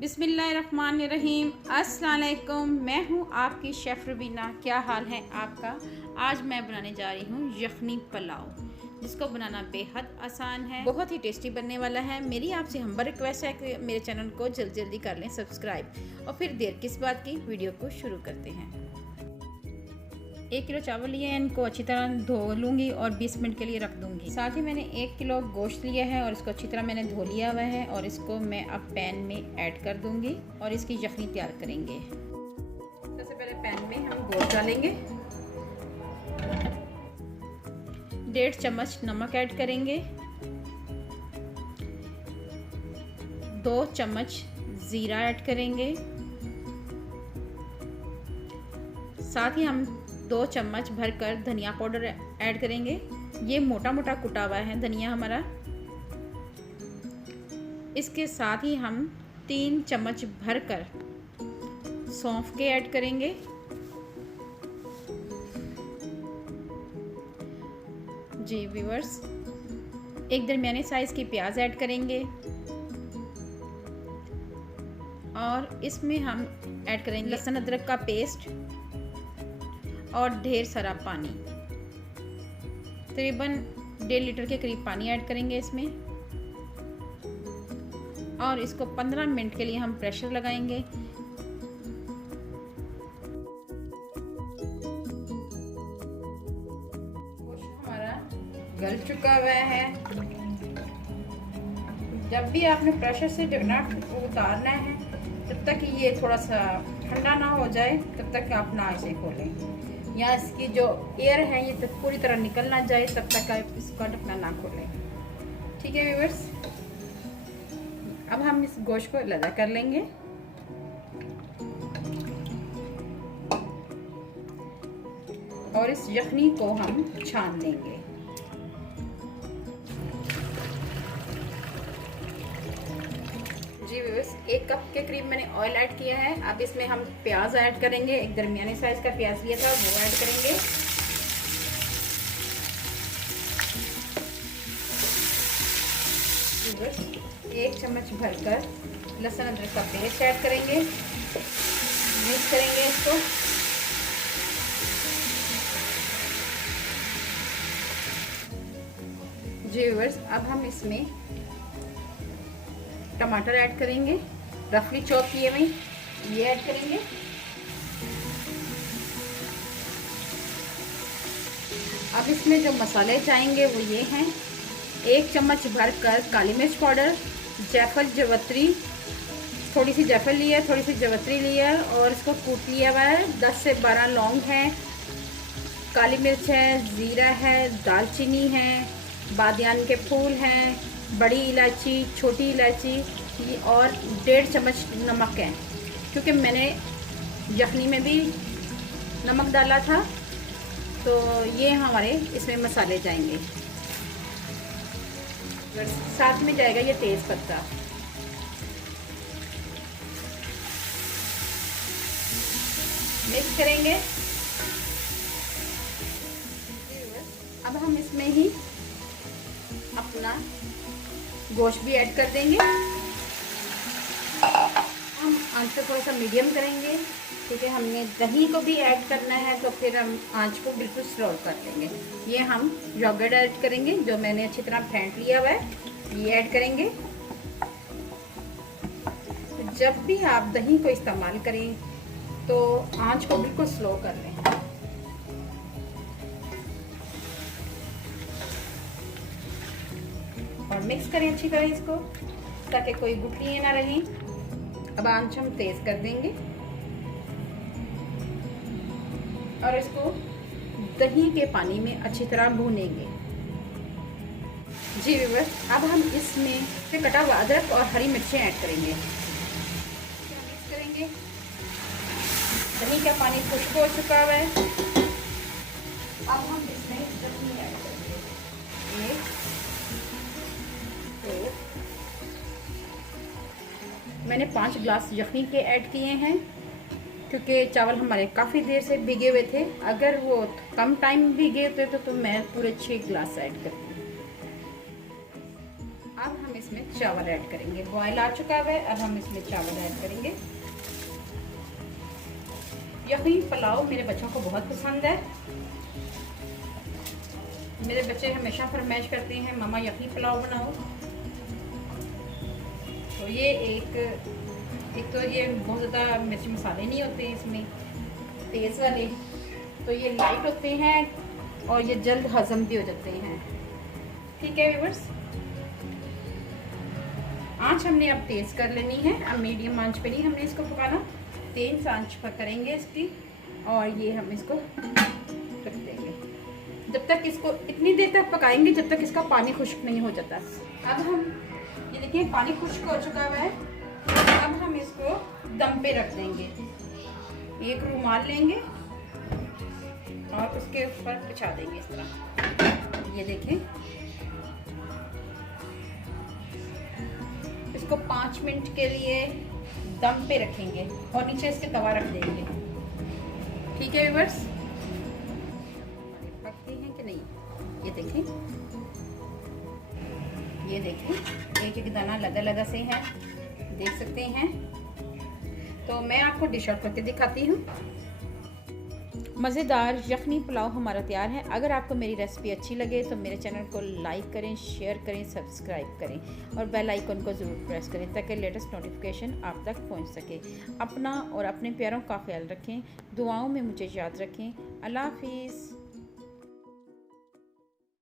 बिस्मिल्लाहिर्रहमानिर्रहीम। अस्सलाम वालेकुम। मैं हूँ आपकी शेफ़ रुबीना। क्या हाल है आपका? आज मैं बनाने जा रही हूँ यखनी पुलाव, जिसको बनाना बेहद आसान है, बहुत ही टेस्टी बनने वाला है। मेरी आपसे हम्बल रिक्वेस्ट है कि मेरे चैनल को जल्दी जल्दी कर लें सब्सक्राइब। और फिर देर किस बात की, वीडियो को शुरू करते हैं। 1 किलो चावल लिए हैं, इनको अच्छी तरह धो लूँगी और 20 मिनट के लिए रख दूँगी। साथ ही मैंने 1 किलो गोश्त लिया है और इसको अच्छी तरह मैंने धो लिया हुआ है और इसको मैं अब पैन में ऐड कर दूँगी और इसकी यखनी तैयार करेंगे। सबसे पहले पैन में हम गोश्त डालेंगे, 1.5 चम्मच नमक ऐड करेंगे, 2 चम्मच ज़ीरा ऐड करेंगे, साथ ही हम 2 चम्मच भरकर धनिया पाउडर ऐड करेंगे। ये मोटा मोटा कुटा हुआ है धनिया हमारा। इसके साथ ही हम 3 चम्मच भरकर सौंफ के ऐड करेंगे। जी व्यूअर्स, एक दरमियाने साइज़ की प्याज ऐड करेंगे और इसमें हम ऐड करेंगे लहसुन अदरक का पेस्ट और ढेर सारा पानी, तकरीबन 1.5 लीटर के करीब पानी ऐड करेंगे इसमें और इसको 15 मिनट के लिए हम प्रेशर लगाएंगे। हमारा गल चुका हुआ है। जब भी आपने प्रेशर से ढकना उतारना है, जब तक ये थोड़ा सा ठंडा ना हो जाए तब तक आप ना इसे खोलें, या इसकी जो एयर है ये तक पूरी तरह निकल ना जाए तब तक आप इसका ढकना ना खोलें। ठीक है व्यूअर्स, अब हम इस गोश्त को अलग कर लेंगे। और इस यखनी को हम छान लेंगे। जी व्यूअर्स, 1 कप के करीब मैंने ऑयल ऐड किया है। अब इसमें हम प्याज ऐड करेंगे। एक दरमियाने साइज का प्याज लिया था, वो ऐड करेंगे। व्यूअर्स, 1 चम्मच भरकर लहसुन अदरक का पेस्ट ऐड करेंगे। मिक्स करेंगे इसको। जी व्यूअर्स, अब हम इसमें टमाटर ऐड करेंगे, रफली चॉप किए हुए ये ऐड करेंगे। अब इसमें जो मसाले चाहेंगे वो ये हैं: 1 चम्मच भरकर काली मिर्च पाउडर, जायफल जवत्री, थोड़ी सी जायफल ली है, थोड़ी सी जवत्री ली है और इसको कूट लिया हुआ है। 10 से 12 लौंग है, काली मिर्च है, ज़ीरा है, दालचीनी है, बादियान के फूल हैं, बड़ी इलायची, छोटी इलायची और 1.5 चम्मच नमक है, क्योंकि मैंने यखनी में भी नमक डाला था। तो ये हमारे इसमें मसाले जाएंगे। साथ में जाएगा ये तेज पत्ता। मिक्स करेंगे। अब हम इसमें ही अपना गोश्त भी ऐड कर देंगे। हम आंच को थोड़ा सा मीडियम करेंगे, क्योंकि हमने दही को भी ऐड करना है, तो फिर हम आंच को बिल्कुल स्लो कर देंगे। ये हम योगर्ट ऐड करेंगे, जो मैंने अच्छी तरह फेंट लिया हुआ है, ये ऐड करेंगे। तो जब भी आप दही को इस्तेमाल करें तो आंच को बिल्कुल स्लो कर लें। और मिक्स करें अच्छी तरह इसको, ताकि कोई गुठलियाँ ना रहें। अब आंच हम तेज कर देंगे और इसको दही के पानी में अच्छी तरह भूनेंगे। जी व्यूअर्स, अब हम इसमें फिर कटा हुआ अदरक और हरी मिर्चें ऐड करेंगे। मिक्स करेंगे। दही का पानी खुश्क हो चुका हुआ है। अब हम इसमें चटनी ऐड करेंगे। मैंने 5 ग्लास यखनी के ऐड किए हैं, क्योंकि चावल हमारे काफ़ी देर से भिगे हुए थे। अगर वो कम टाइम भिगे होते तो मैं पूरे 6 ग्लास ऐड करती हूँ। अब हम इसमें चावल ऐड करेंगे। बॉयल आ चुका है, अब हम इसमें चावल ऐड करेंगे। यखनी पुलाव मेरे बच्चों को बहुत पसंद है। मेरे बच्चे हमेशा फरमाइश करते हैं मामा यखनी पुलाव बनाओ। तो ये एक तो ये बहुत ज़्यादा मिर्च मसाले नहीं होते इसमें तेज़ वाले, तो ये लाइट होते हैं और ये जल्द हजम भी हो जाते हैं। ठीक है व्यूअर्स, आँच हमने अब तेज़ कर लेनी है। अब मीडियम आंच पे नहीं हमने इसको पकाना, तेज आंच पर करेंगे इसकी। और ये हम इसको रख देंगे जब तक इसको इतनी देर तक पकाएंगे जब तक इसका पानी खुश्क नहीं हो जाता। अब हम ये देखिए पानी खुश्क हो चुका हुआ है। अब हम इसको दम पे रख देंगे। एक रुमाल लेंगे और उसके ऊपर बिछा देंगे इस तरह। ये देखें, इसको 5 मिनट के लिए दम पे रखेंगे और नीचे इसके तवा रख देंगे। ठीक है व्यूअर्स, पकती हैं कि नहीं ये देखें, ये देखें एक एक दाना लगा लगा से है, देख सकते हैं। तो मैं आपको डिश आउट करके दिखाती हूँ। मज़ेदार यखनी पुलाव हमारा तैयार है। अगर आपको मेरी रेसिपी अच्छी लगे तो मेरे चैनल को लाइक करें, शेयर करें, सब्सक्राइब करें और बेल आइकन को ज़रूर प्रेस करें ताकि लेटेस्ट नोटिफिकेशन आप तक पहुंच सके। अपना और अपने प्यारों का ख्याल रखें, दुआओं में मुझे याद रखें। अल्लाह हाफिज़।